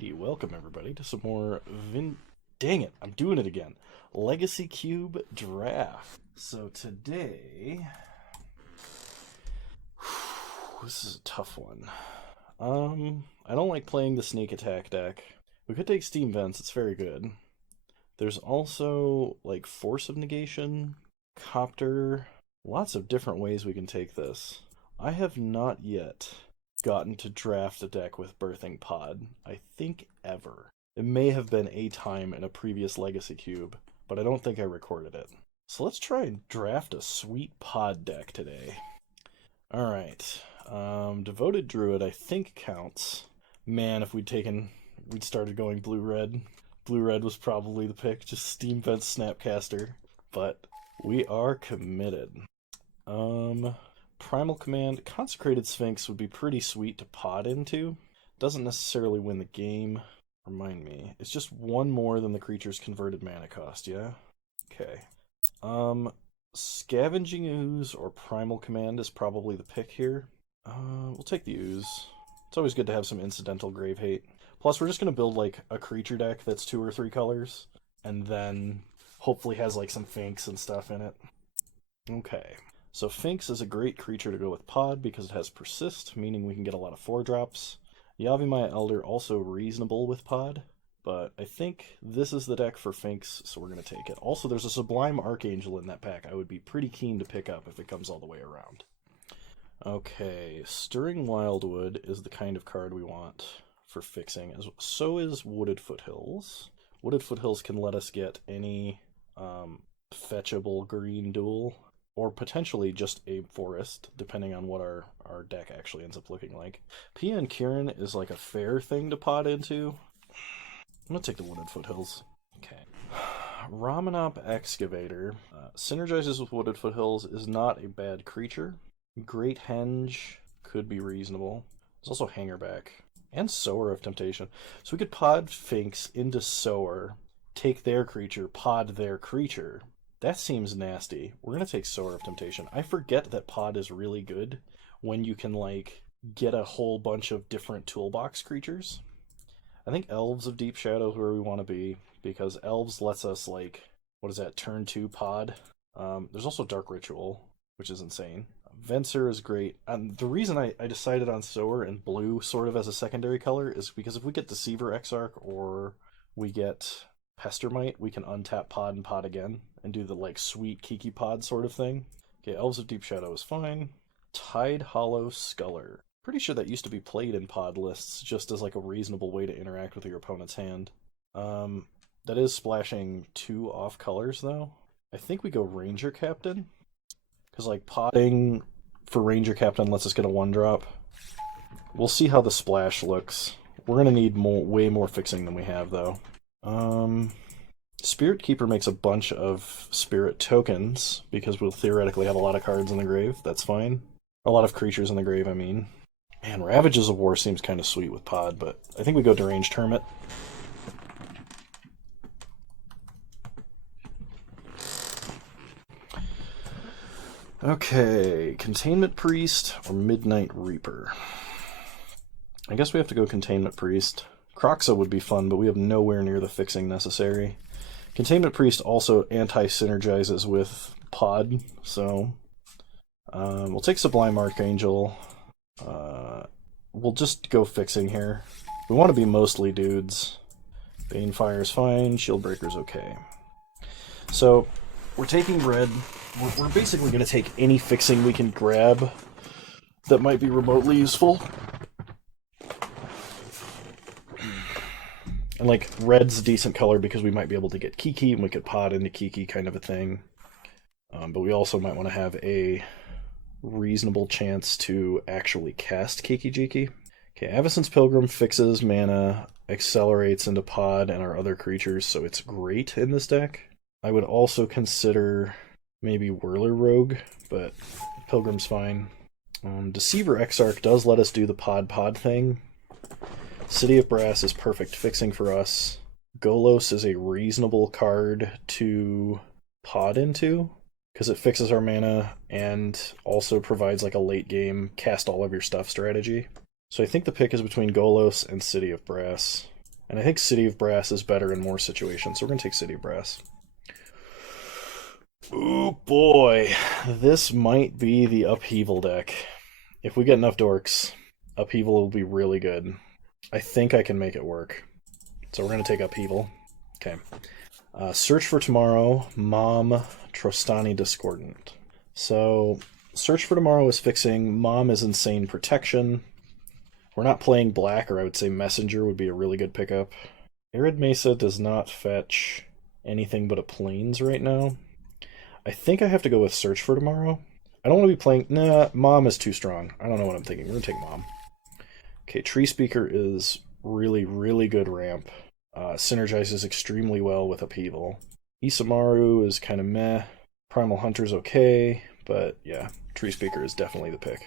Alrighty, welcome everybody to some more Dang it, I'm doing it again. Legacy Cube Draft. So today... This is a tough one. I don't like playing the Sneak Attack deck. We could take Steam Vents, it's very good. There's also, like, Force of Negation, Copter, lots of different ways we can take this. I have not yet gotten to draft a deck with Birthing Pod, I think ever. It may have been a time in a previous Legacy Cube, but I don't think I recorded it. So let's try and draft a sweet pod deck today. Alright, Devoted Druid I think counts. Man, if we'd started going blue-red. Blue-red was probably the pick, just Steam Vents Snapcaster. But we are committed. Primal Command, Consecrated Sphinx would be pretty sweet to pod into. Doesn't necessarily win the game. Remind me, it's just one more than the creature's converted mana cost, yeah? Okay. Scavenging Ooze or Primal Command is probably the pick here. We'll take the Ooze. It's always good to have some incidental grave hate. Plus, we're just going to build, like, a creature deck that's 2 or 3 colors, and then hopefully has, like, some Finks and stuff in it. Okay. So Finks is a great creature to go with Pod because it has Persist, meaning we can get a lot of 4-drops. Yavimaya Elder also reasonable with Pod, but I think this is the deck for Finks, so we're going to take it. Also, there's a Sublime Archangel in that pack I would be pretty keen to pick up if it comes all the way around. Okay, Stirring Wildwood is the kind of card we want for fixing. So is Wooded Foothills. Wooded Foothills can let us get any fetchable green dual, or potentially just a forest, depending on what our deck actually ends up looking like. Pia and Kieran is like a fair thing to pot into. I'm going to take the Wooded Foothills. Okay. Ramanop Excavator synergizes with Wooded Foothills, is not a bad creature. Great Henge could be reasonable. There's also Hangerback and Sower of Temptation. So we could pod Finks into Sower, take their creature, pod their creature. That seems nasty. We're going to take Sower of Temptation. I forget that pod is really good when you can, like, get a whole bunch of different toolbox creatures. I think Elves of Deep Shadow is where we want to be, because Elves lets us, like, what is that, turn 2 pod? There's also Dark Ritual, which is insane. Venser is great. And the reason I decided on Sower and blue sort of as a secondary color is because if we get Deceiver Exarch or we get Pestermite, we can untap pod and pod again and do the, like, sweet Kiki pod sort of thing. Okay, Elves of Deep Shadow is fine. Tide Hollow Sculler. Pretty sure that used to be played in pod lists just as, like, a reasonable way to interact with your opponent's hand. That is splashing 2 off colors, though. I think we go Ranger Captain, because, like, podding for Ranger Captain lets us get a 1-drop. We'll see how the splash looks. We're going to need way more fixing than we have, though. Spirit Keeper makes a bunch of spirit tokens, because we'll theoretically have a lot of cards in the grave. That's fine. A lot of creatures in the grave, I mean. Man, Ravages of War seems kind of sweet with Pod, but I think we go Deranged Hermit. Okay, Containment Priest or Midnight Reaper. I guess we have to go Containment Priest. Croxa would be fun, but we have nowhere near the fixing necessary. Containment Priest also anti-synergizes with Pod, so we'll take Sublime Archangel. We'll just go fixing here. We want to be mostly dudes. Banefire is fine, Shieldbreaker's okay. So, we're taking red. We're basically going to take any fixing we can grab that might be remotely useful. And, like, red's a decent color because we might be able to get Kiki, and we could pod into Kiki kind of a thing. But we also might want to have a reasonable chance to actually cast Kiki Jiki. Okay, Avacyn's Pilgrim fixes mana, accelerates into pod and our other creatures, so it's great in this deck. I would also consider maybe Whirler Rogue, but Pilgrim's fine. Deceiver Exarch does let us do the pod thing. City of Brass is perfect fixing for us. Golos is a reasonable card to pod into, because it fixes our mana and also provides, like, a late game cast all of your stuff strategy. So I think the pick is between Golos and City of Brass. And I think City of Brass is better in more situations, so we're going to take City of Brass. Ooh, boy. This might be the Upheaval deck. If we get enough dorks, Upheaval will be really good. I think I can make it work. So we're going to take Upheaval. Okay. Search for Tomorrow, Mom, Trostani Discordant. So, Search for Tomorrow is fixing, Mom is Insane Protection. We're not playing black, or I would say Messenger would be a really good pickup. Arid Mesa does not fetch anything but a Plains right now. I think I have to go with Search for Tomorrow. I don't want to be playing... Nah, Mom is too strong. I don't know what I'm thinking. We're going to take Mom. Okay, Tree Speaker is really, really good ramp. Synergizes extremely well with Upheaval. Isamaru is kind of meh. Primal Hunter's okay, but yeah, Tree Speaker is definitely the pick.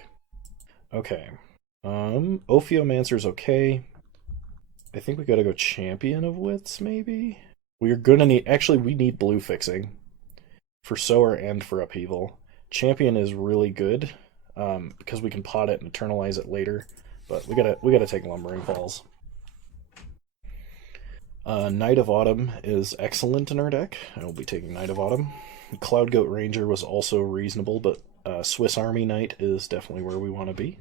Okay. Ophiomancer's okay. I think we gotta go Champion of Wits, maybe? We're gonna need... Actually, we need blue fixing. For Sower and for Upheaval. Champion is really good, because we can pot it and eternalize it later. But we gotta take Lumbering Falls. Knight of Autumn is excellent in our deck. I will be taking Knight of Autumn. Cloud Goat Ranger was also reasonable, but Swiss Army Knight is definitely where we want to be.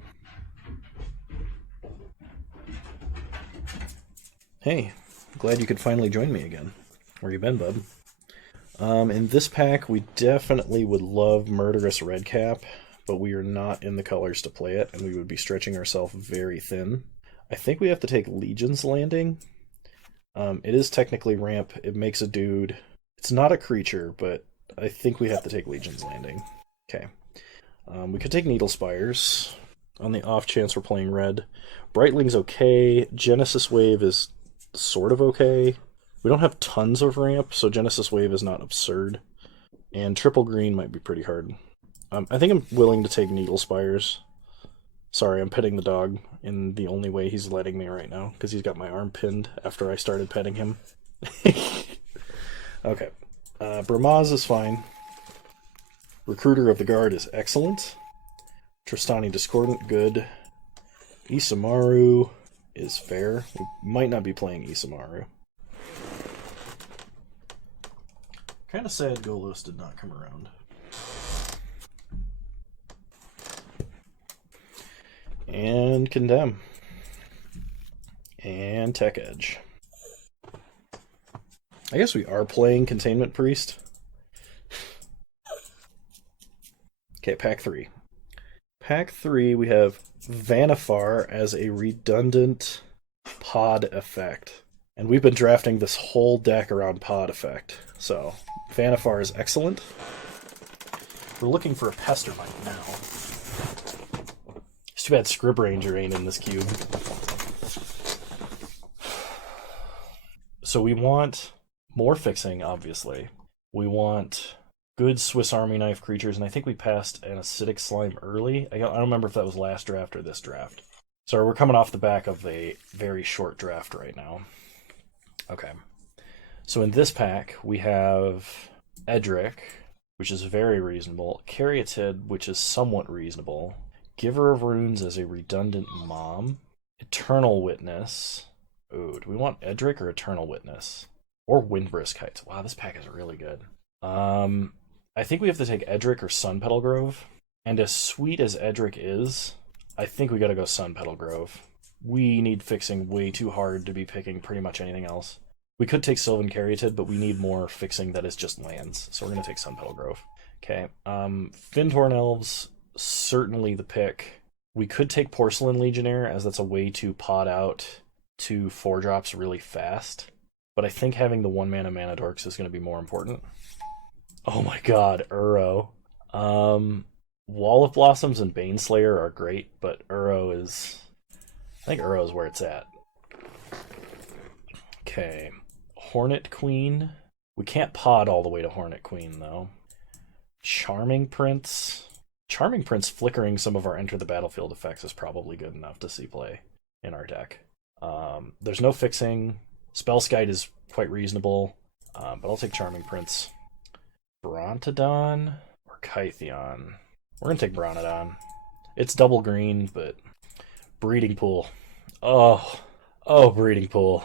Hey, glad you could finally join me again. Where you been, bub? In this pack, we definitely would love Murderous Redcap, but we are not in the colors to play it, and we would be stretching ourselves very thin. I think we have to take Legion's Landing. It is technically ramp. It makes a dude. It's not a creature, but I think we have to take Legion's Landing. Okay. We could take Needle Spires on the off chance we're playing red. Brightling's okay. Genesis Wave is sort of okay. We don't have tons of ramp, so Genesis Wave is not absurd. And triple green might be pretty hard. I think I'm willing to take Needle Spires. Sorry, I'm petting the dog in the only way he's letting me right now, because he's got my arm pinned after I started petting him. Okay. Bramaz is fine. Recruiter of the Guard is excellent. Trostani Discordant, good. Isamaru is fair. We might not be playing Isamaru. Kind of sad Golos did not come around. And Condemn. And Tech Edge. I guess we are playing Containment Priest. Okay, pack 3. Pack 3, we have Vanifar as a redundant pod effect. And we've been drafting this whole deck around pod effect. So, Vanifar is excellent. We're looking for a Pestermite now. It's too bad Scrib Ranger ain't in this cube. So we want more fixing, obviously. We want good Swiss Army knife creatures, and I think we passed an Acidic Slime early. I don't remember if that was last draft or this draft. So we're coming off the back of a very short draft right now. Okay. So in this pack, we have Edric, which is very reasonable. Caryatid, which is somewhat reasonable. Giver of Runes as a redundant mom. Eternal Witness. Ooh, do we want Edric or Eternal Witness? Or Windbrisk Heights. Wow, this pack is really good. I think we have to take Edric or Sun Petal Grove. And as sweet as Edric is, I think we gotta go Sun Petal Grove. We need fixing way too hard to be picking pretty much anything else. We could take Sylvan Caryatid, but we need more fixing that is just lands. So we're gonna take Sun Petal Grove. Okay, Fintorn Elves, certainly the pick. We could take Porcelain Legionnaire, as that's a way to pot out 2 4-drops really fast. But I think having the 1-mana Mana Dorks is going to be more important. Oh my god, Uro. Wall of Blossoms and Baneslayer are great, but Uro is... I think Uro is where it's at. Okay. Hornet Queen. We can't pod all the way to Hornet Queen, though. Charming Prince. Charming Prince flickering some of our Enter the Battlefield effects is probably good enough to see play in our deck. There's no fixing. Spellskite is quite reasonable, but I'll take Charming Prince. Brontodon or Kytheon? We're going to take Brontodon. It's double green, but Breeding Pool. Oh, Breeding Pool.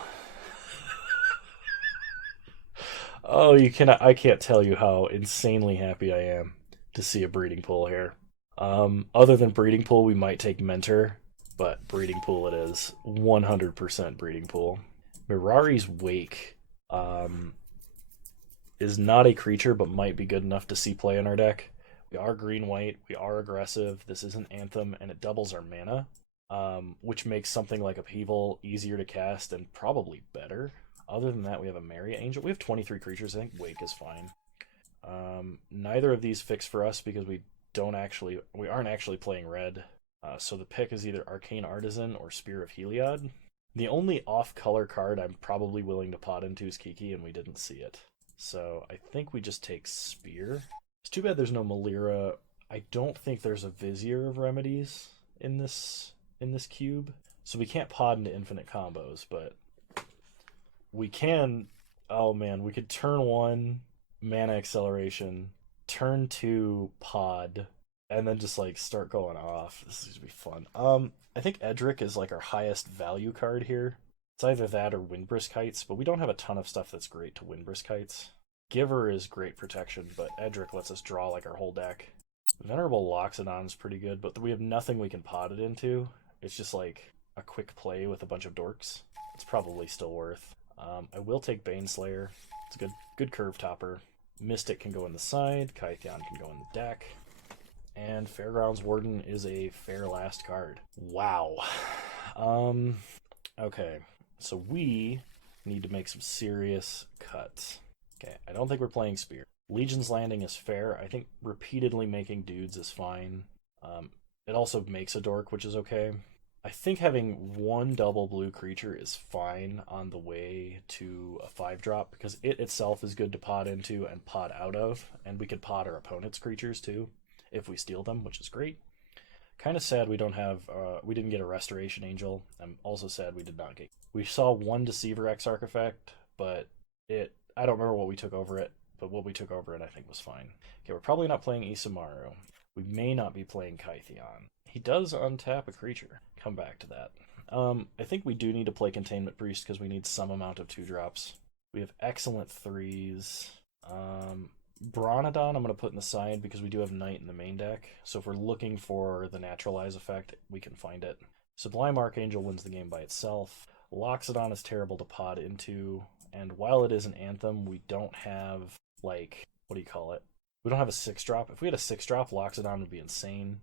Oh, you cannot. I can't tell you how insanely happy I am to see a breeding pool here. Other than breeding pool, we might take mentor, but breeding pool it is. 100% breeding pool. Mirari's Wake um, is not a creature, but might be good enough to see play in our deck. We are green white. We are aggressive. This is an Anthem, and it doubles our mana, which makes something like Upheaval easier to cast and probably better. Other than that, we have a Merry Angel. We have 23 creatures. I think Wake is fine. Neither of these fix for us because we aren't actually playing red. So the pick is either Arcane Artisan or Spear of Heliod. The only off-color card I'm probably willing to pot into is Kiki, and we didn't see it. So I think we just take Spear. It's too bad there's no Malira. I don't think there's a Vizier of Remedies in this cube, so we can't pod into infinite combos, but we can. Oh man, we could turn one mana acceleration, turn two pod, and then just like start going off. This is gonna be fun. I think Edric is like our highest value card here. It's either that or Windbrisk Heights, but we don't have a ton of stuff that's great to Windbrisk Heights. Giver is great protection, but Edric lets us draw like our whole deck. Venerable Loxodon is pretty good, but we have nothing we can pot it into. It's just like a quick play with a bunch of dorks. It's probably still worth. I will take Baneslayer. It's a good curve topper. Mystic can go in the side. Kytheon can go in the deck. And Fairgrounds Warden is a fair last card. Wow. Okay. So we need to make some serious cuts. Okay, I don't think we're playing Spear. Legion's Landing is fair. I think repeatedly making dudes is fine. It also makes a dork, which is okay. I think having one double blue creature is fine on the way to a 5-drop because it itself is good to pot into and pot out of, and we could pot our opponent's creatures too if we steal them, which is great. Kind of sad we didn't get a Restoration Angel. I'm also sad we did not get. We saw one Deceiver X artifact, but I don't remember what we took over it, but what we took over it I think was fine. Okay, we're probably not playing Isamaru. We may not be playing Kytheon. He does untap a creature. Come back to that. I think we do need to play Containment Priest because we need some amount of 2-drops. We have excellent 3s. Bronodon I'm going to put in the side because we do have Knight in the main deck. So if we're looking for the Naturalize effect, we can find it. Sublime Archangel wins the game by itself. Loxodon is terrible to pod into. And while it is an Anthem, we don't have, like, what do you call it? We don't have a 6-drop. If we had a 6-drop, Loxodon would be insane.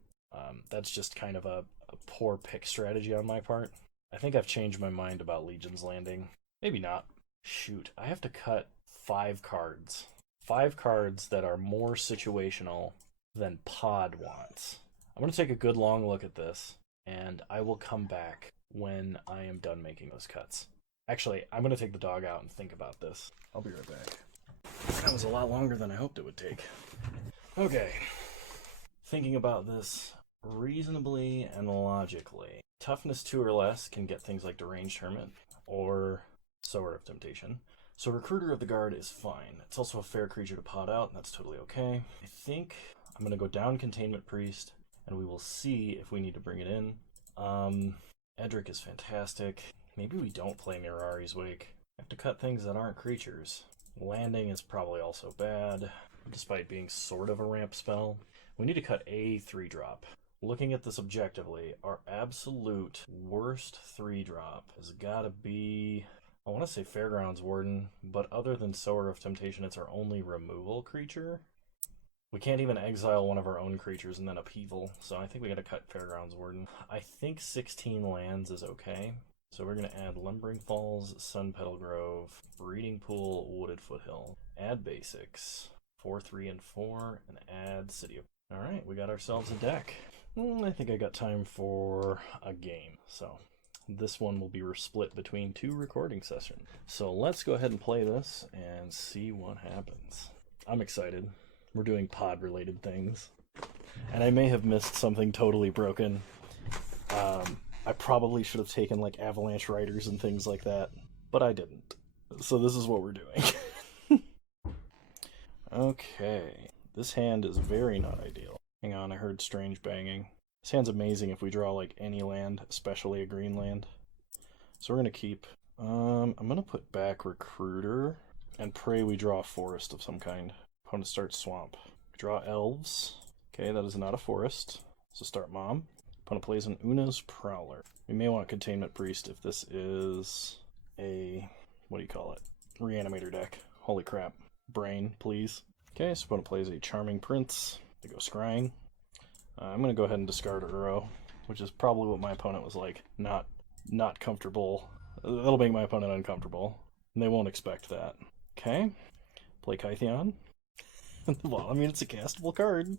That's just kind of a poor pick strategy on my part. I think I've changed my mind about Legion's Landing. Maybe not. Shoot, I have to cut 5 cards. 5 cards that are more situational than Pod wants. I'm going to take a good long look at this, and I will come back when I am done making those cuts. Actually, I'm going to take the dog out and think about this. I'll be right back. That was a lot longer than I hoped it would take. Okay. Thinking about this reasonably and logically. Toughness 2 or less can get things like Deranged Hermit or Sower of Temptation. So Recruiter of the Guard is fine. It's also a fair creature to pot out, and that's totally okay. I think I'm going to go down Containment Priest, and we will see if we need to bring it in. Edric is fantastic. Maybe we don't play Mirari's Wake. I have to cut things that aren't creatures. Landing is probably also bad, despite being sort of a ramp spell. We need to cut a 3-drop. Looking at this objectively, our absolute worst 3-drop has got to be... I want to say Fairgrounds Warden, but other than Sower of Temptation, it's our only removal creature. We can't even exile one of our own creatures and then Upheaval, so I think we got to cut Fairgrounds Warden. I think 16 lands is okay. So we're going to add Lumbering Falls, Sunpetal Grove, Breeding Pool, Wooded Foothill. Add basics, 4, 3, and 4, and add City of... Alright, we got ourselves a deck. I think I got time for a game, so this one will be split between 2 recording sessions. So let's go ahead and play this and see what happens. I'm excited. We're doing pod-related things. And I may have missed something totally broken. I probably should have taken like Avalanche Riders and things like that, but I didn't. So this is what we're doing. Okay, this hand is very not ideal. Hang on, I heard strange banging. This hand's amazing if we draw like any land, especially a green land. So we're gonna keep. I'm gonna put back Recruiter. and pray we draw a forest of some kind. Opponent starts swamp. Draw elves. Okay, that is not a forest. So start mom. Opponent plays an Una's Prowler. We may want Containment Priest if this is a, what do you call it? Reanimator deck. Holy crap. Brain, please. Okay, so opponent plays a Charming Prince. They go scrying. I'm going to go ahead and discard Uro, which is probably what my opponent was like. Not comfortable. That'll make my opponent uncomfortable. And they won't expect that. Okay. Play Kytheon. Well, I mean, it's a castable card.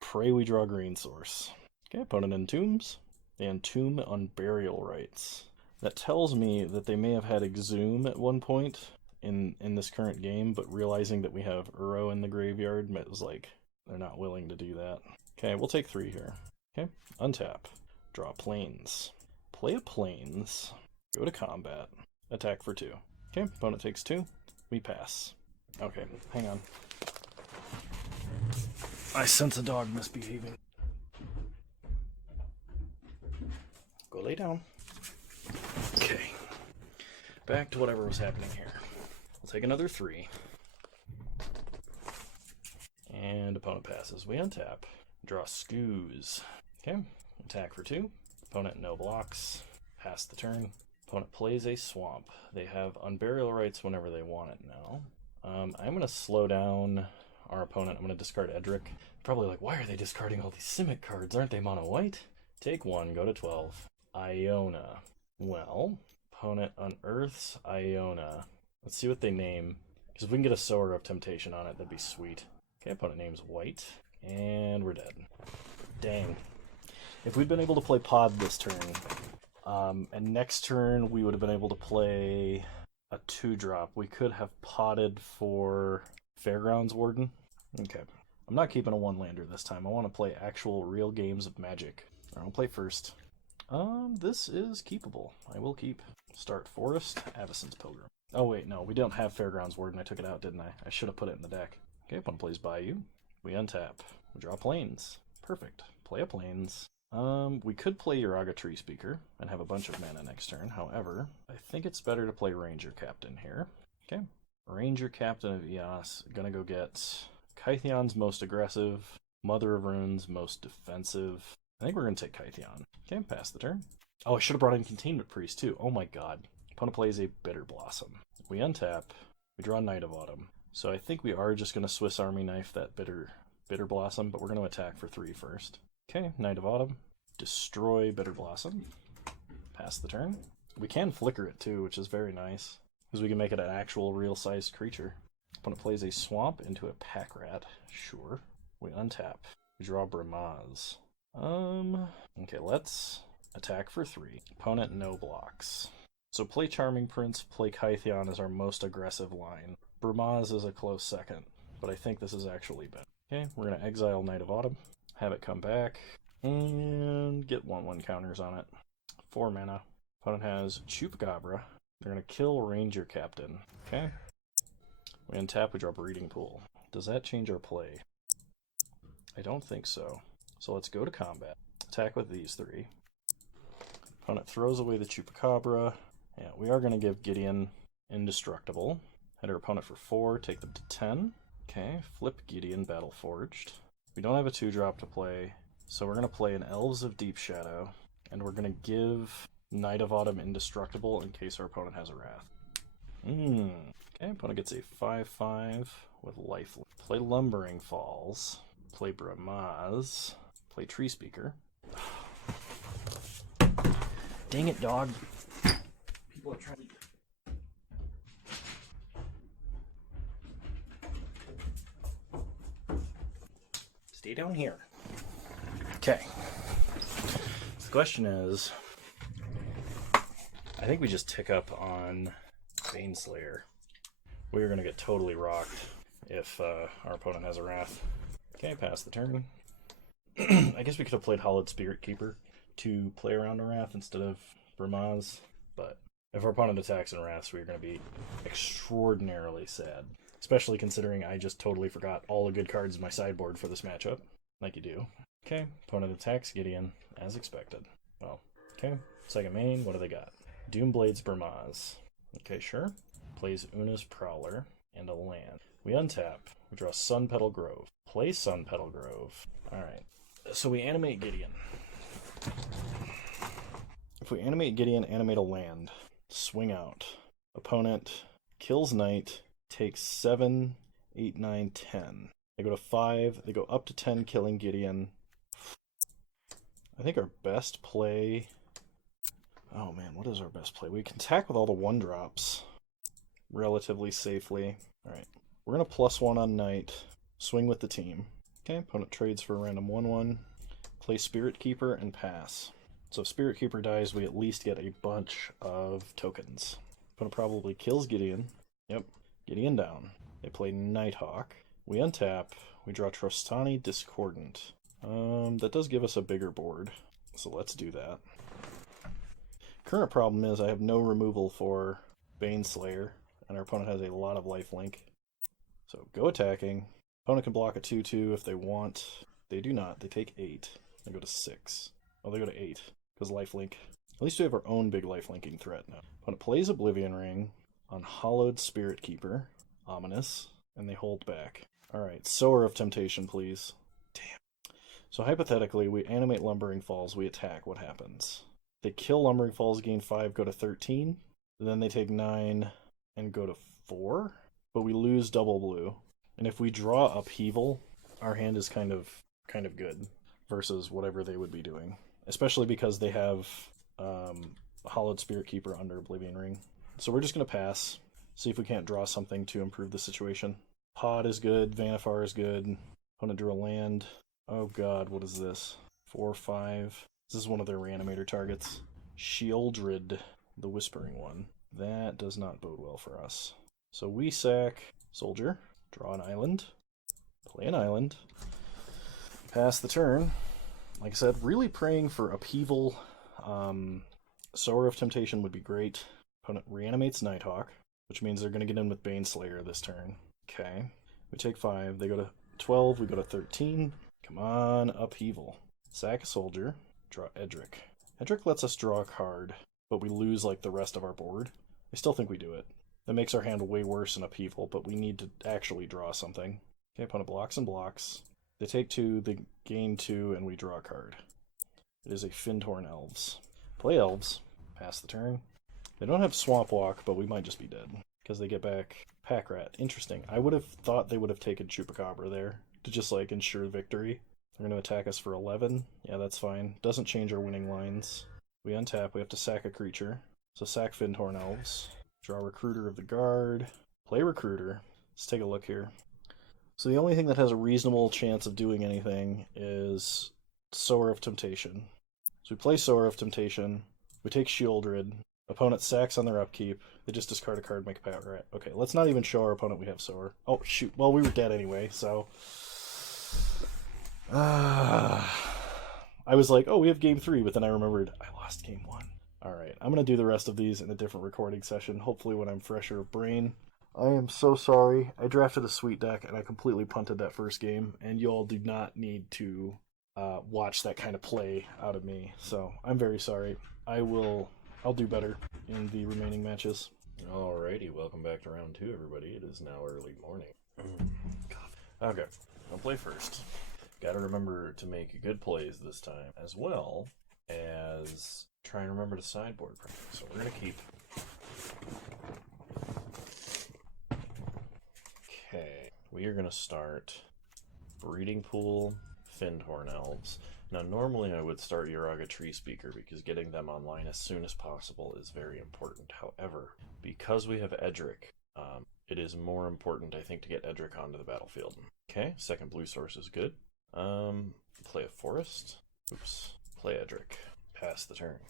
Pray we draw Green Source. Okay, opponent entombs. They entomb Unburial Rites. That tells me that they may have had Exhume at one point in this current game, but realizing that we have Uro in the graveyard, it was like, they're not willing to do that. Okay, we'll take 3 here. Okay, untap. Draw Plains. Play a Plains. Go to combat. Attack for 2. Okay, opponent takes 2. We pass. Okay, hang on. I sense a dog misbehaving. Go lay down. Okay. Back to whatever was happening here. We'll take another 3. And opponent passes. We untap. Draw Scoos. Okay. Attack for 2. Opponent no blocks. Pass the turn. Opponent plays a swamp. They have Unburial Rites whenever they want it now. I'm going to slow down our opponent. I'm going to discard Edric. Probably like, why are they discarding all these Simic cards? Aren't they mono white? Take 1, go to 12. Iona. Well, opponent unearths Iona. Let's see what they name. Because if we can get a Sower of Temptation on it, that'd be sweet. Okay, opponent names white. And we're dead. Dang. If we'd been able to play Pod this turn, and next turn we would have been able to play a 2-drop, we could have potted for Fairgrounds Warden. Okay. I'm not keeping a 1-lander this time. I want to play actual real games of Magic. I'll play first. This is keepable. I will keep. Start Forest, Avacyn's Pilgrim. Oh wait, no, we don't have Fairgrounds Warden. I took it out, didn't I? I should have put it in the deck. Okay, opponent plays Bayou. We untap. We draw Plains. Perfect. Play a Plains. We could play Uraga Tree Speaker and have a bunch of mana next turn. However, I think it's better to play Ranger Captain here. Okay. Ranger Captain of Eos. Gonna go get Kytheon's most aggressive, Mother of Runes most defensive. I think we're gonna take Kytheon. Okay, pass the turn. Oh, I should have brought in Containment Priest too. Oh my god. Opponent plays a Bitter Blossom. We untap. We draw Knight of Autumn. So I think we are just gonna Swiss Army knife that Bitter Blossom, but we're gonna attack for 3 first. Okay, Knight of Autumn. Destroy Bitter Blossom. Pass the turn. We can flicker it too, which is very nice, because we can make it an actual real-sized creature. Opponent plays a swamp into a pack rat. Sure. We untap. We draw Bramaz. Okay, let's attack for 3. Opponent no blocks. So play Charming Prince, play Kytheon as our most aggressive line. Bramaz is a close second, but I think this is actually better. Okay, we're going to exile Knight of Autumn, have it come back, and get 1/1 counters on it. 4 mana. Opponent has Chupacabra. They're going to kill Ranger Captain. Okay. We untap, we draw Breeding Pool. Does that change our play? I don't think so. So let's go to combat. Attack with these 3. Opponent throws away the Chupacabra. Yeah, we are going to give Gideon Indestructible. Head our opponent for 4, take them to 10. Okay, flip Gideon Battleforged. We don't have a 2-drop to play, so we're going to play an Elves of Deep Shadow, and we're going to give Knight of Autumn Indestructible in case our opponent has a Wrath. Okay, opponent gets a 5/5 with life. Play Lumbering Falls. Play Bramaz. Play Tree Speaker. Dang it, dog. People are trying to... Stay down here. Okay. The question is, I think we just tick up on Baneslayer. We're going to get totally rocked if our opponent has a Wrath. Okay, pass the turn. I guess we could have played Hollowed Spirit Keeper to play around a Wrath instead of Bramaz, but if our opponent attacks and Wraths, we're going to be extraordinarily sad. Especially considering I just totally forgot all the good cards in my sideboard for this matchup, like you do. Okay, opponent attacks Gideon, as expected. Well, okay, second main, what do they got? Doomblades Bramaz. Okay, sure. Plays Una's Prowler. and a land. We untap. We draw Sun Petal Grove. Play Sun Petal Grove. Alright. So we animate Gideon. If we animate Gideon, animate a land. Swing out. Opponent kills Knight, takes 7, 8, 9, 10. They go to 5, they go up to 10, killing Gideon. I think our best play... Oh man, what is our best play? We can attack with all the 1-drops relatively safely. Alright, we're going to +1 on Knight, swing with the team. Okay, opponent trades for a random 1/1, play Spirit Keeper, and pass. So if Spirit Keeper dies, we at least get a bunch of tokens. Opponent probably kills Gideon. Yep, Gideon down. They play Nighthawk. We untap. We draw Trostani Discordant. That does give us a bigger board, so let's do that. Current problem is I have no removal for Baneslayer, and our opponent has a lot of lifelink. So go attacking. Opponent can block a 2/2 if they want. They do not. They take 8. They go to 6. Oh, they go to 8, because lifelink. At least we have our own big lifelinking threat now. Opponent plays Oblivion Ring on Hollowed Spirit Keeper. Ominous. And they hold back. Alright, Sower of Temptation, please. Damn. So hypothetically, we animate Lumbering Falls, we attack. What happens? They kill Lumbering Falls, gain 5, go to 13. Then they take 9 and go to 4. But we lose double blue. And if we draw Upheaval, our hand is kind of good versus whatever they would be doing. Especially because they have Hollowed Spirit Keeper under Oblivion Ring. So we're just going to pass. See if we can't draw something to improve the situation. Pod is good. Vanifar is good. Opponent drew a land. Oh god, what is this? 4, 5. This is one of their reanimator targets. Shieldred, the Whispering one. That does not bode well for us. So we sack Soldier. Draw an island. Play an island. Pass the turn. Like I said, really praying for Upheaval. Sower of Temptation would be great. Opponent reanimates Nighthawk, which means they're going to get in with Baneslayer this turn. Okay. We take 5. They go to 12. We go to 13. Come on, Upheaval. Sack a Soldier. Draw Edric. Edric lets us draw a card, but we lose like the rest of our board. I still think we do it. That makes our hand way worse in Upheaval, but we need to actually draw something. Okay, opponent blocks and blocks. They take 2, they gain 2, and we draw a card. It is a Findhorn Elves. Play Elves. Pass the turn. They don't have Swamp Walk, but we might just be dead, because they get back Pack Rat. Interesting. I would have thought they would have taken Chupacabra there to just like ensure victory. They're going to attack us for 11. Yeah, that's fine. Doesn't change our winning lines. We untap. We have to sack a creature. So sack Findhorn Elves. Draw Recruiter of the Guard. Play Recruiter. Let's take a look here. So the only thing that has a reasonable chance of doing anything is Sower of Temptation. So we play Sower of Temptation. We take Shieldred. Opponent sacks on their upkeep. They just discard a card, make a power. Right. Okay, let's not even show our opponent we have Sower. Oh, shoot. Well, we were dead anyway, so... I was like, oh, we have game 3, but then I remembered I lost game 1. Alright, I'm going to do the rest of these in a different recording session, hopefully when I'm fresher of brain. I am so sorry. I drafted a sweet deck, and I completely punted that first game, and you all do not need to watch that kind of play out of me, so I'm very sorry. I'll do better in the remaining matches. Alrighty, welcome back to round 2, everybody. It is now early morning. Okay, I'll play first. Gotta remember to make good plays this time, as well as try and remember to sideboard. So we're gonna keep. Okay, we are gonna start Breeding Pool, Findhorn Elves. Now, normally I would start Uraga Tree Speaker because getting them online as soon as possible is very important. However, because we have Edric, it is more important, I think, to get Edric onto the battlefield. Okay, second blue source is good. Play a Forest. Oops. Play Edric. Pass the turn.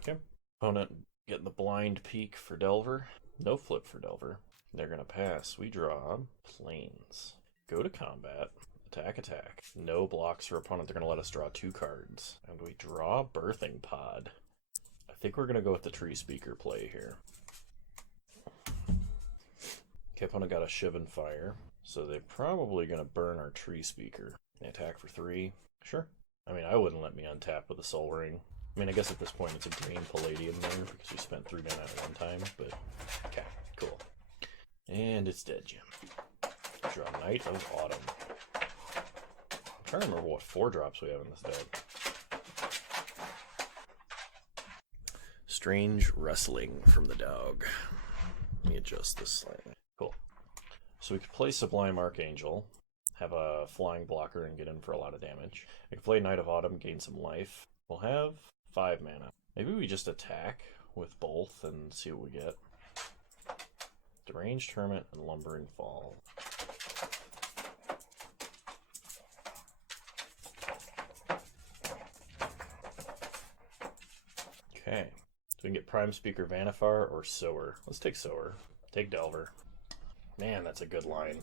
Okay. Opponent getting the blind peek for Delver. No flip for Delver. They're gonna pass. We draw Plains. Go to combat. Attack, attack. No blocks for opponent. They're gonna let us draw 2 cards. And we draw Birthing Pod. I think we're gonna go with the Tree Speaker play here. Okay, opponent got a Shivan Fire. So they're probably gonna burn our Tree Speaker. They attack for 3. Sure. I mean, I wouldn't let me untap with a Soul Ring. I mean, I guess at this point it's a green Palladium there because we spent 3 mana at one time, but okay, cool. And And it's dead, Jim. Draw Knight of Autumn. I'm trying to remember what 4-drops we have in this deck. Strange rustling from the dog. Let me adjust this slightly. Cool. So we could play Sublime Archangel, have a flying blocker and get in for a lot of damage. We could play Knight of Autumn, gain some life. We'll have 5 mana. Maybe we just attack with both and see what we get. Deranged Hermit and Lumbering Fall. Okay. So we can get Prime Speaker Vanifar or Sower. Let's take Sower. Take Delver. Man, that's a good line.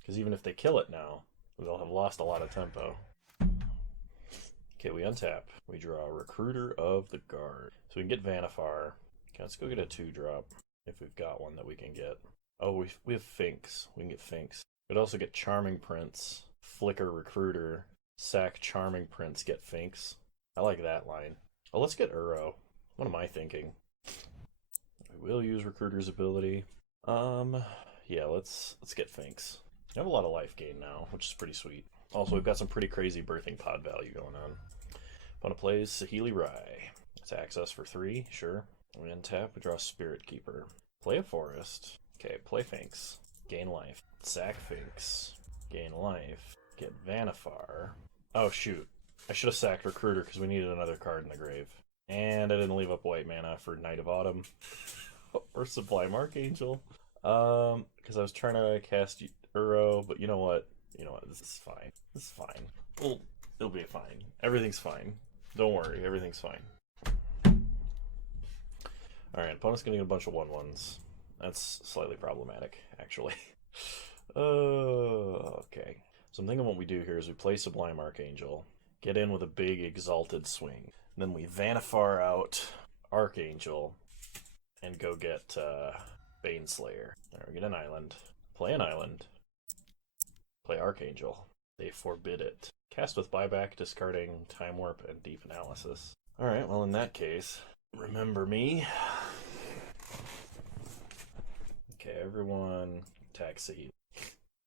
Because even if they kill it now, they'll have lost a lot of tempo. Okay, we untap. We draw Recruiter of the Guard. So we can get Vanifar. Okay, let's go get a 2-drop. If we've got one that we can get. Oh, we have Finks. We can get Finks. We'd also get Charming Prince, Flicker Recruiter, sack Charming Prince, get Finks. I like that line. Oh, let's get Uro. What am I thinking? We will use Recruiter's ability. Yeah, let's get Finks. We have a lot of life gain now, which is pretty sweet. Also, we've got some pretty crazy birthing pod value going on. Opponent plays Saheeli Rai. Attacks us for 3, sure. We untap, we draw Spirit Keeper. Play a Forest. Okay, play Finks. Gain life. Sack Finks. Gain life. Get Vanifar. Oh, shoot. I should have sacked Recruiter because we needed another card in the grave. And I didn't leave up white mana for Knight of Autumn. Or Sublime Archangel. Because I was trying to cast Uro, but you know what? You know what? This is fine. This is fine. Well, it'll be fine. Everything's fine. Don't worry, everything's fine. Alright, opponent's gonna get a bunch of 1/1s. That's slightly problematic, actually. Okay. So I'm thinking what we do here is we play Sublime Archangel, get in with a big Exalted Swing, then we Vanifar out Archangel, and go get Baneslayer. Alright, we get an island. Play an island. Play Archangel. They forbid it. Cast with buyback, discarding Time Warp and Deep Analysis. Alright, well in that case, remember me. Okay, everyone attack Saheeli.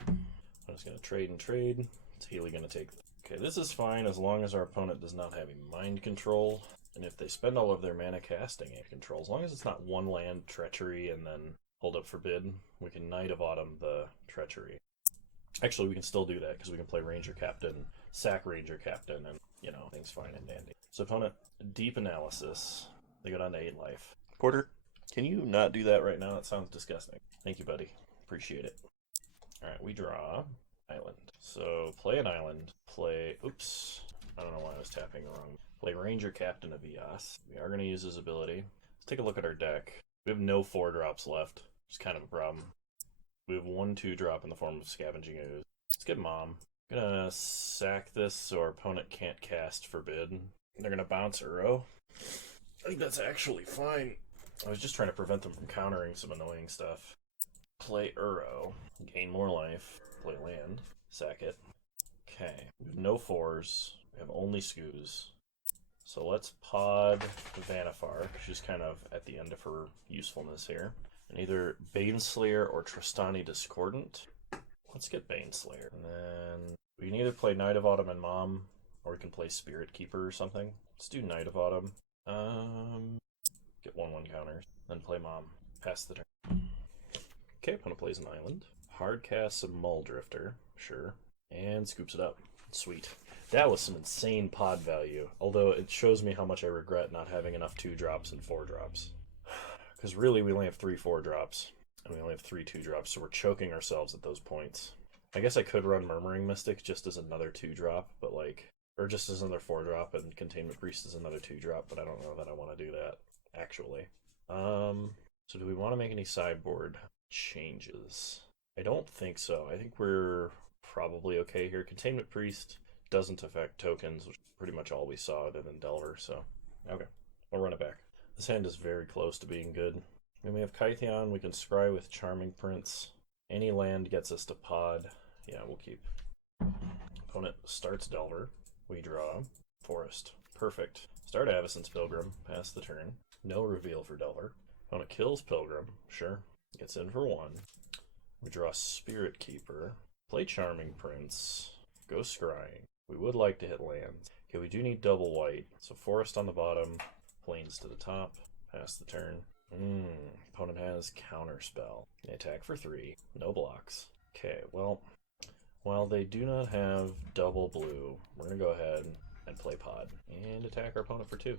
I'm just going to trade and trade. Saheeli going to take... Okay, this is fine as long as our opponent does not have a mind control. And if they spend all of their mana casting a control, as long as it's not 1 land treachery and then hold up forbid, we can Knight of Autumn the treachery. Actually, we can still do that because we can play Ranger Captain, sack Ranger Captain, and, you know, things fine and dandy. So opponent, Deep Analysis. They go down to 8 life. Porter, can you not do that right now? That sounds disgusting. Thank you, buddy. Appreciate it. Alright, we draw Island. So, play an island. Play... Oops. I don't know why I was tapping wrong. Play Ranger Captain of Eos. We are going to use his ability. Let's take a look at our deck. We have no 4-drops left, which is kind of a problem. We have 1 2-drop in the form of Scavenging Ooze. Let's get Mom. I'm gonna sack this so our opponent can't cast Forbid. They're gonna bounce Uro. I think that's actually fine. I was just trying to prevent them from countering some annoying stuff. Play Uro. Gain more life. Play land. Sack it. Okay. We have no 4s. We have only Scoos. So let's pod Vanifar. She's kind of at the end of her usefulness here. And either Baneslayer or Tristani Discordant. Let's get Baneslayer. And then we can either play Knight of Autumn and Mom, or we can play Spirit Keeper or something. Let's do Knight of Autumn. Get 1/1 counters. Then play Mom. Pass the turn. Okay, opponent plays an island. Hard casts a Muldrifter. Sure. And scoops it up. Sweet. That was some insane pod value. Although it shows me how much I regret not having enough 2-drops and 4-drops. Because really, we only have 3 4-drops, and we only have 3 2-drops, so we're choking ourselves at those points. I guess I could run Murmuring Mystic just as another 2-drop, but like, or just as another 4-drop, and Containment Priest as another 2-drop, but I don't know that I want to do that, actually. So do we want to make any sideboard changes? I don't think so. I think we're probably okay here. Containment Priest doesn't affect tokens, which is pretty much all we saw other than Delver, so okay, I'll run it back. This hand is very close to being good. When we have Kytheon, we can scry with Charming Prince. Any land gets us to pod. Yeah, we'll keep. Opponent starts Delver. We draw Forest. Perfect. Start Avacyn's Pilgrim. Pass the turn. No reveal for Delver. Opponent kills Pilgrim. Sure. Gets in for 1. We draw Spirit Keeper. Play Charming Prince. Go Scrying. We would like to hit lands. Okay, we do need double white. So Forest on the bottom, Plains to the top. Pass the turn. Opponent has Counterspell. They attack for 3. No blocks. Okay, well, while they do not have double blue, we're going to go ahead and play Pod. And attack our opponent for 2.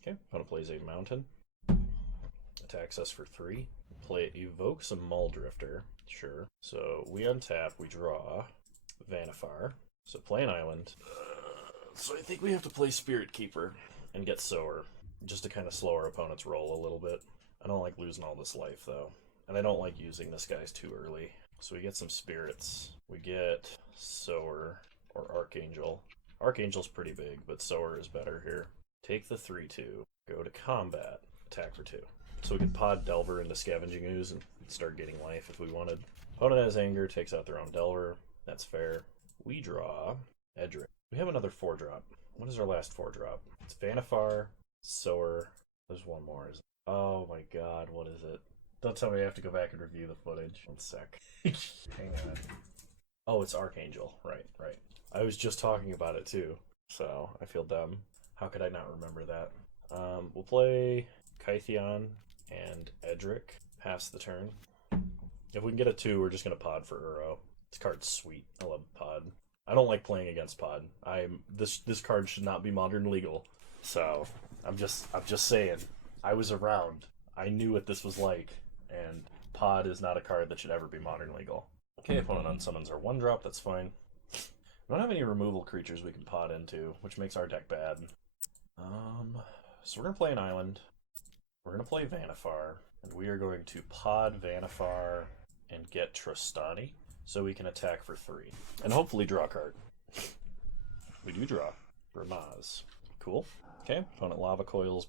Okay, opponent plays a Mountain. Attacks us for 3. Evokes a Muldrifter. Sure. So we untap, we draw Vanifar. So play an island. So I think we have to play Spirit Keeper and get Sower, just to kind of slow our opponent's roll a little bit. I don't like losing all this life, though. And I don't like using this guy's too early. So we get some Spirits. We get Sower or Archangel. Archangel's pretty big, but Sower is better here. Take the 3-2. Go to combat. Attack for 2. So we can pod Delver into Scavenging Ooze and start getting life if we wanted. Opponent has Anger, takes out their own Delver. That's fair. We draw Edric. We have another 4-drop. What is our last 4-drop? It's Vanifar, Sower. There's one more. Oh my god, what is it? Don't tell me I have to go back and review the footage. 1 sec. Hang on. Oh, it's Archangel. Right. I was just talking about it too, so I feel dumb. How could I not remember that? We'll play Kytheon and Edric. Pass the turn. If we can get a 2, we're just going to pod for Uro. This card's sweet. I love pod. I don't like playing against pod. This card should not be modern legal. So I'm just saying. I was around. I knew what this was like, and pod is not a card that should ever be modern legal. Okay, opponent unsummons our 1-drop. That's fine. We don't have any removal creatures we can pod into, which makes our deck bad. So we're gonna play an island. We're gonna play Vanifar, and we are going to pod Vanifar and get Trostani, so we can attack for 3. And hopefully draw a card. We do draw. Ramaz. Cool. Okay, opponent Lava Coils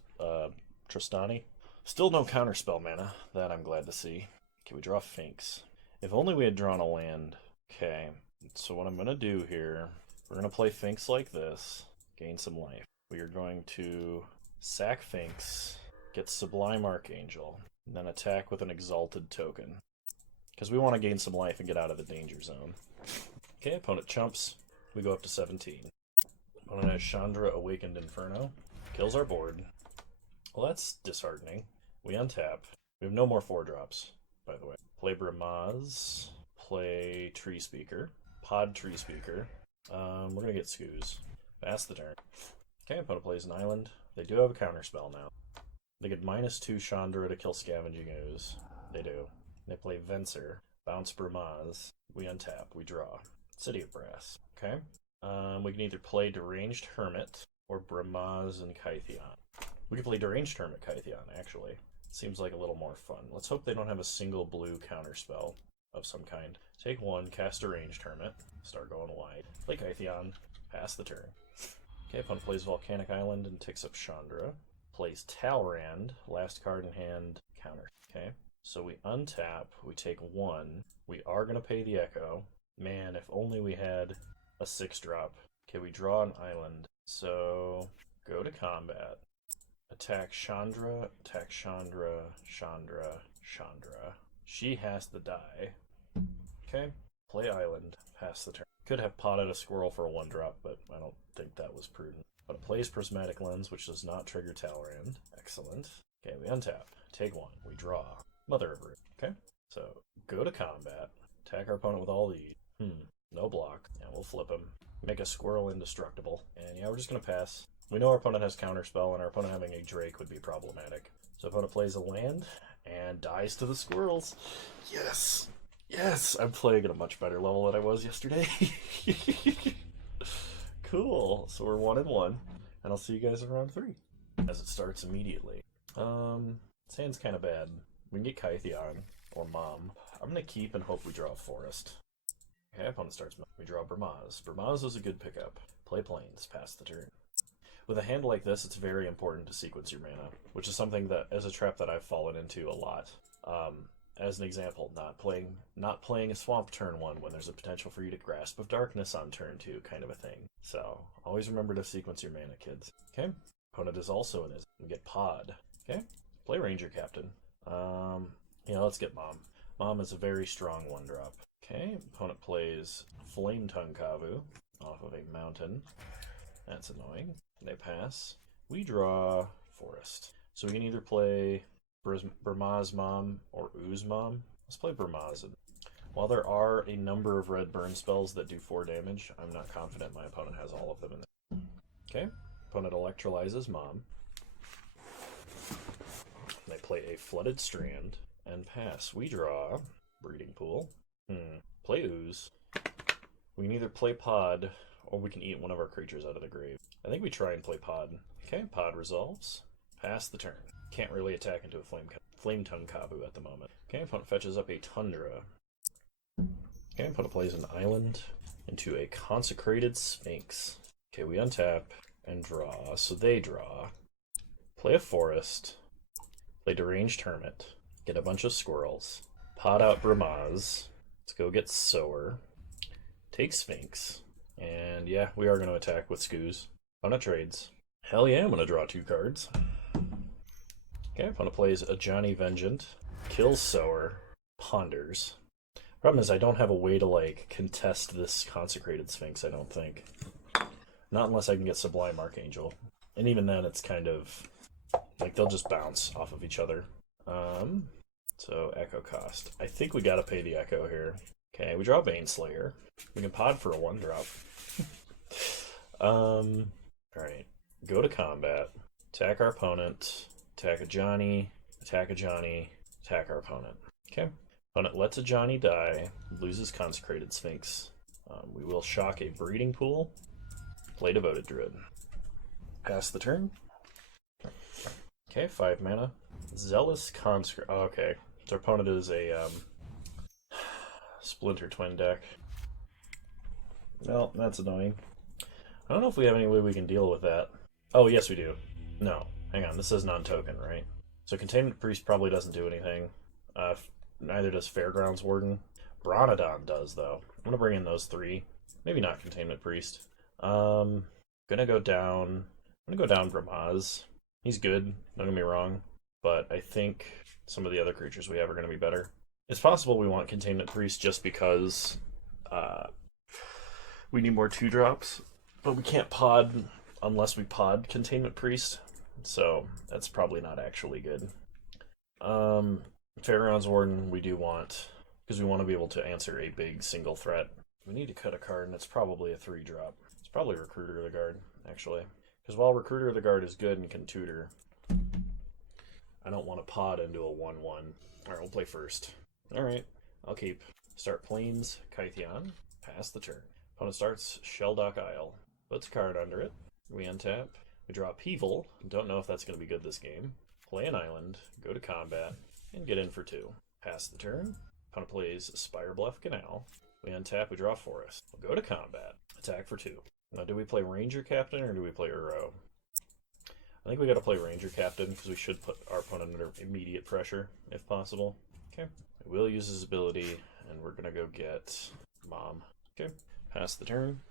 Trostani. Still no counterspell mana. That I'm glad to see. Okay, we draw Finks. If only we had drawn a land. Okay, so what I'm going to do here, we're going to play Finks like this. Gain some life. We are going to sack Finks, get Sublime Archangel, and then attack with an Exalted token. Because we want to gain some life and get out of the danger zone. Okay, opponent chumps. We go up to 17. Opponent has Chandra Awakened Inferno. Kills our board. Well, that's disheartening. We untap. We have no more 4-drops, by the way. Play Bramaz. Play Tree Speaker. Pod Tree Speaker. We're going to get Skoos. Pass the turn. Okay, opponent plays an island. They do have a counterspell now. They get -2 Chandra to kill Scavenging Ooze. They do. They play Venser. Bounce Bramaz. We untap. We draw. City of Brass. Okay. We can either play Deranged Hermit or Bramaz and Kytheon. We can play Deranged Hermit Kytheon, actually. Seems like a little more fun. Let's hope they don't have a single blue counterspell of some kind. Take 1, cast Deranged Hermit. Start going wide. Play Kytheon. Pass the turn. Okay, opponent plays Volcanic Island and takes up Chandra. Plays Talrand. Last card in hand. Counter. Okay. So we untap. We take 1. We are going to pay the Echo. Man, if only we had a 6-drop. Okay, we draw an island. So go to combat. Attack Chandra, attack Chandra, Chandra, Chandra. She has to die. Okay, play island, pass the turn. Could have potted a squirrel for a 1-drop, but I don't think that was prudent. But it plays Prismatic Lens, which does not trigger Talrand. Excellent. Okay, we untap. Take 1. We draw. Mother of Root. Okay, so go to combat. Attack our opponent with all these. No block. Yeah, we'll flip him. Make a squirrel indestructible. And yeah, we're just going to pass. We know our opponent has counterspell, and our opponent having a Drake would be problematic. So opponent plays a land and dies to the squirrels. Yes! Yes! I'm playing at a much better level than I was yesterday. Cool. So we're 1-1, and I'll see you guys in round 3. As it starts immediately. This hand's kind of bad. We can get Kytheon, or Mom. I'm going to keep and hope we draw a Forest. Okay, opponent starts. We draw Bramaz. Bramaz was a good pickup. Play Plains, pass the turn. With a hand like this, it's very important to sequence your mana, which is something that, as a trap that I've fallen into a lot. As an example, not playing a Swamp turn 1 when there's a potential for you to Grasp of Darkness on turn 2, kind of a thing. So, always remember to sequence your mana, kids. Okay? Opponent is also in his. We get Pod. Okay? Play Ranger Captain. Let's get Mom. Mom is a very strong 1-drop. Okay, opponent plays Flame Tongue Kavu off of a mountain. That's annoying. They pass. We draw Forest. So we can either play Burmaz Mom or Ooze Mom. Let's play Burmaz. While there are a number of red burn spells that do 4 damage, I'm not confident my opponent has all of them in there. Okay, opponent electrolyzes Mom. They play a Flooded Strand and pass. We draw Breeding Pool. Play Ooze. We can either play Pod or we can eat one of our creatures out of the grave. I think we try and play Pod. Okay, Pod resolves. Pass the turn. Can't really attack into a Flame Tongue Kavu at the moment. Okay, opponent fetches up a Tundra. Okay, opponent plays an island into a Consecrated Sphinx. Okay, we untap and draw. So they draw. Play a Forest. Play Deranged Hermit. Get a bunch of squirrels. Pot out Bramaz. Let's go get Sower. Take Sphinx. And yeah, we are going to attack with Skoos. Opponent trades. Hell yeah, I'm going to draw 2 cards. Okay, opponent plays a Johnny Vengeant. Kills Sower. Ponders. Problem is I don't have a way to, like, contest this Consecrated Sphinx, I don't think. Not unless I can get Sublime Archangel. And even then, it's kind of... like, they'll just bounce off of each other. So, Echo cost. I think we gotta pay the Echo here. Okay, we draw Baneslayer. We can pod for a 1-drop. Alright. Go to combat. Attack our opponent. Attack a Johnny. Attack a Johnny. Attack our opponent. Okay. Opponent lets a Johnny die. Loses Consecrated Sphinx. We will shock a Breeding Pool. Play Devoted Druid. Pass the turn. Okay, 5 mana. Zealous Consecrate. Oh, okay. So our opponent is a Splinter Twin deck. Well, that's annoying. I don't know if we have any way we can deal with that. Oh, yes we do. No. Hang on, this says non-token, right? So Containment Priest probably doesn't do anything. Neither does Fairgrounds Warden. Bronodon does, though. I'm going to bring in those 3. Maybe not Containment Priest. Gonna go down... I'm going to go down Bramaz. He's good, don't get me wrong, but I think some of the other creatures we have are going to be better. It's possible we want Containment Priest just because we need more 2-drops, but we can't pod unless we pod Containment Priest, so that's probably not actually good. Fairgrounds Warden we do want, because we want to be able to answer a big single threat. We need to cut a card, and it's probably a 3-drop. It's probably Recruiter of the Guard, actually. Because while Recruiter of the Guard is good and can tutor, I don't want to pod into a 1-1. Alright, we'll play first. Alright, I'll keep. Start Plains, Kytheon, pass the turn. Opponent starts Shelldock Isle, puts a card under it. We untap. We draw Peevil. Don't know if that's going to be good this game. Play an island, go to combat, and get in for 2. Pass the turn. Opponent plays Spirebluff Canal. We untap, we draw Forest. We'll go to combat, attack for 2. Now, do we play Ranger Captain or do we play Uro? I think we got to play Ranger Captain because we should put our opponent under immediate pressure if possible. Okay. We will use his ability, and we're going to go get Mom. Okay. Pass the turn.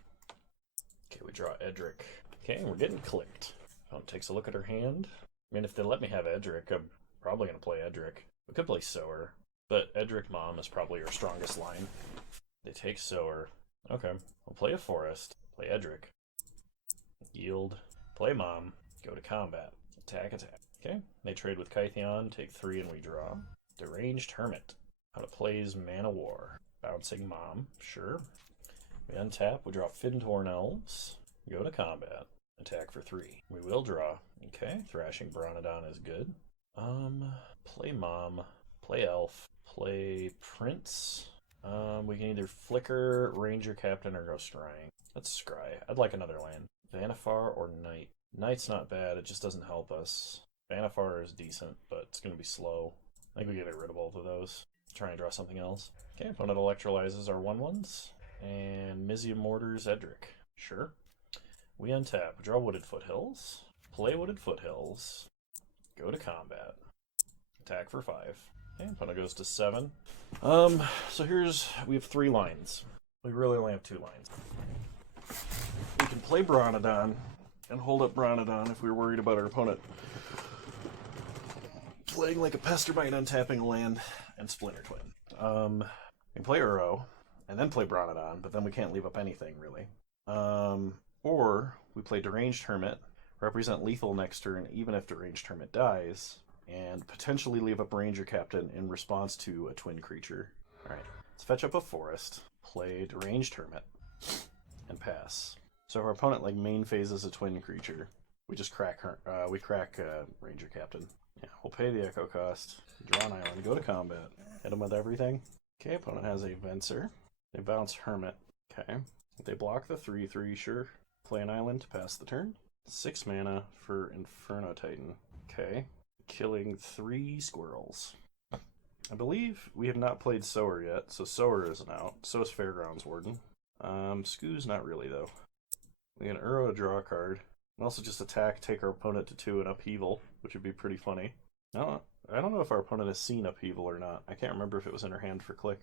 Okay, we draw Edric. Okay, and we're getting clicked. Opponent takes a look at her hand. I mean, if they let me have Edric, I'm probably going to play Edric. We could play Sower, but Edric Mom is probably our strongest line. They take Sower. Okay. We'll play a Forest. Play Edric. Yield. Play Mom. Go to combat. Attack, attack. Okay. They trade with Kytheon. Take 3 and we draw. Deranged Hermit. How to plays Mana War. Bouncing Mom. Sure. We untap. We draw Fintorn Elves. Go to combat. Attack for 3. We will draw. Okay. Thrashing Bronodon is good. Play Mom. Play Elf. Play Prince. We can either Flicker, Ranger Captain, or go Scrying. Let's Scry. I'd like another land. Vanifar or Knight. Knight's not bad, it just doesn't help us. Vanifar is decent, but it's going to be slow. I think we get rid of both of those. Try and draw something else. Okay, opponent electrolyzes our 1/1s. And Mizium Mortars Edric. Sure. We untap. Draw Wooded Foothills. Play Wooded Foothills. Go to combat. Attack for 5. Okay, opponent goes to 7. So we have 3 lines. We really only have 2 lines. We can play Bronodon and hold up Bronodon if we were worried about our opponent playing like a Pestermite, untapping a land, and Splinter Twin. We can play Uro, and then play Bronodon, but then we can't leave up anything, really. Or we play Deranged Hermit, represent lethal next turn, even if Deranged Hermit dies, and potentially leave up Ranger Captain in response to a twin creature. Alright, let's fetch up a forest, play Deranged Hermit, and pass. So if our opponent like main phases a twin creature, we just crack Ranger Captain. Yeah, we'll pay the Echo cost, draw an island, go to combat, hit him with everything. Okay, opponent has a Venser. They bounce Hermit. Okay. They block the 3/3, sure. Play an island to pass the turn. 6 mana for Inferno Titan. Okay. Killing 3 squirrels. I believe we have not played Sower yet, so Sower isn't out. So is Fairgrounds Warden. Skoo's not really, though. We can Uro to draw a card. And also just attack, take our opponent to 2 and Upheaval, which would be pretty funny. No, I don't know if our opponent has seen Upheaval or not. I can't remember if it was in her hand for click.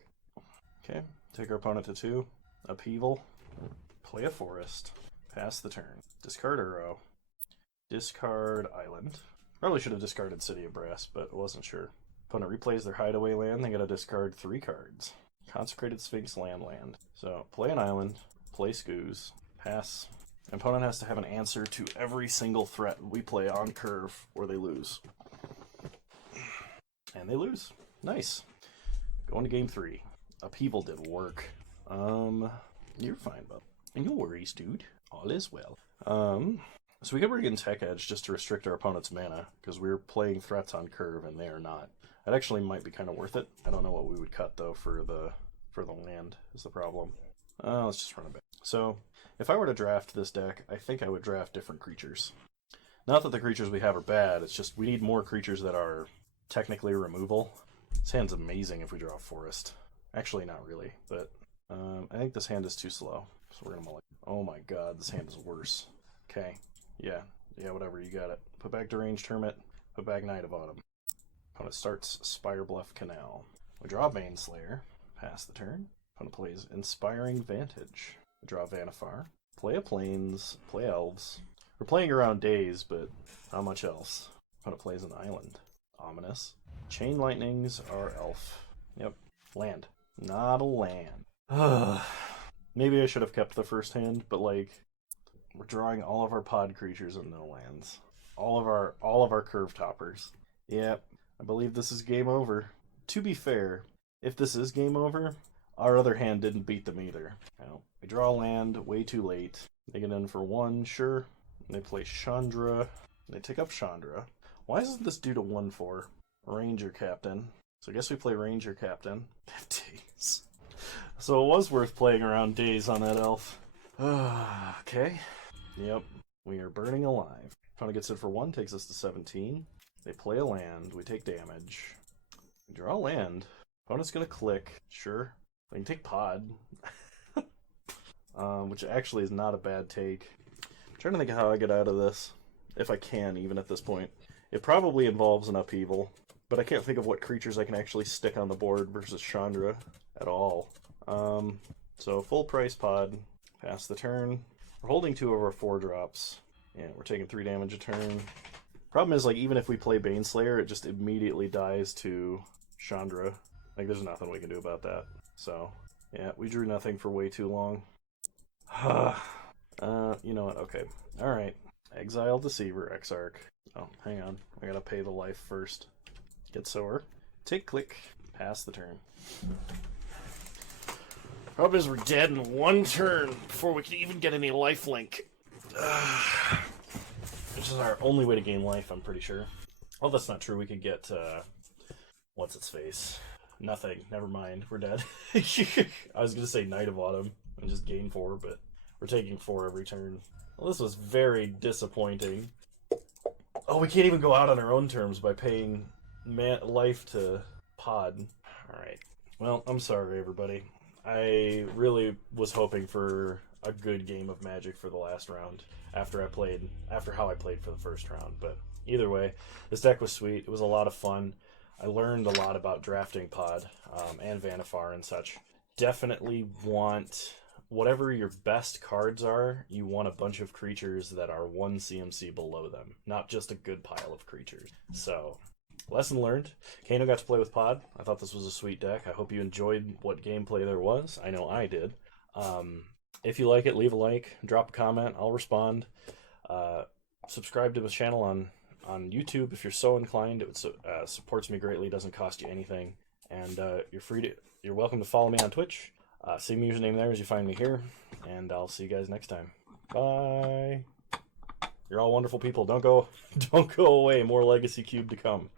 Okay, take our opponent to 2. Upheaval. Play a forest. Pass the turn. Discard Uro. Discard Island. Probably should have discarded City of Brass, but I wasn't sure. Opponent replays their hideaway land. They gotta discard 3 cards. Consecrated Sphinx land. So, play an island. Play Skoos. Pass. Opponent has to have an answer to every single threat we play on curve, or they lose. And they lose. Nice. Going to game 3. Upheaval did work. You're fine, bub. No worries, dude. All is well. So we could bring in Tech Edge just to restrict our opponent's mana, because we're playing threats on curve and they are not. That actually might be kind of worth it. I don't know what we would cut, though, for the land is the problem. Let's just run it back. So, if I were to draft this deck, I think I would draft different creatures. Not that the creatures we have are bad, it's just we need more creatures that are technically removal. This hand's amazing if we draw a forest. Actually, not really, but I think this hand is too slow, so we're gonna mull it. Oh my god, this hand is worse. Okay, yeah, whatever, you got it. Put back Deranged Hermit, put back Knight of Autumn. Opponent starts Spirebluff Canal. We draw Baneslayer, pass the turn. Opponent plays Inspiring Vantage. We draw Vanifar, play a Plains, play Elves. We're playing around Days, but not much else. Opponent plays an Island. Ominous. Chain Lightnings are Elf. Yep, land. Not a land. Maybe I should have kept the first hand, but like, we're drawing all of our pod creatures and no lands. All of our curve toppers. Yep, I believe this is game over. To be fair, if this is game over, our other hand didn't beat them either. Now, we draw land way too late. They get in for 1, sure. They play Chandra. They take up Chandra. Why isn't this due to 1/4? Ranger Captain. So I guess we play Ranger Captain. Days. So it was worth playing around Days on that elf. Okay. Yep. We are burning alive. Opponent gets in for 1, takes us to 17. They play a land. We take damage. We draw land. Opponent's gonna click. Sure. We can take pod. Which actually is not a bad take. I'm trying to think of how I get out of this. If I can, even at this point. It probably involves an Upheaval. But I can't think of what creatures I can actually stick on the board versus Chandra at all. So full price pod, pass the turn. We're holding 2 of our 4 drops. And we're taking 3 damage a turn. Problem is, like, even if we play Baneslayer, it just immediately dies to Chandra. Like, there's nothing we can do about that. So, yeah, we drew nothing for way too long. You know what? Okay. Alright. Exile Deceiver, Exarch. Oh, hang on. I gotta pay the life first. Get Sower. Take click. Pass the turn. Problem is we're dead in 1 turn before we can even get any lifelink. Which is our only way to gain life, I'm pretty sure. Well, that's not true. We could get, what's its face? Nothing. Never mind. We're dead. I was gonna say Knight of Autumn and just gain 4, but we're taking 4 every turn. Well, this was very disappointing. Oh, we can't even go out on our own terms by paying life to pod. Alright. Well, I'm sorry, everybody. I really was hoping for a good game of Magic for the last round after how I played for the first round. But either way, this deck was sweet. It was a lot of fun. I learned a lot about drafting pod and Vanifar and such. Definitely want, whatever your best cards are, you want a bunch of creatures that are 1 CMC below them, not just a good pile of creatures. So lesson learned. Kano got to play with Pod. I thought this was a sweet deck. I hope you enjoyed what gameplay there was. I know I did. If you like it, leave a like, drop a comment. I'll respond. Subscribe to the channel on YouTube if you're so inclined. It would supports me greatly. It doesn't cost you anything, and you're welcome to follow me on Twitch. Same username there as you find me here, and I'll see you guys next time. Bye. You're all wonderful people. Don't go away. More Legacy Cube to come.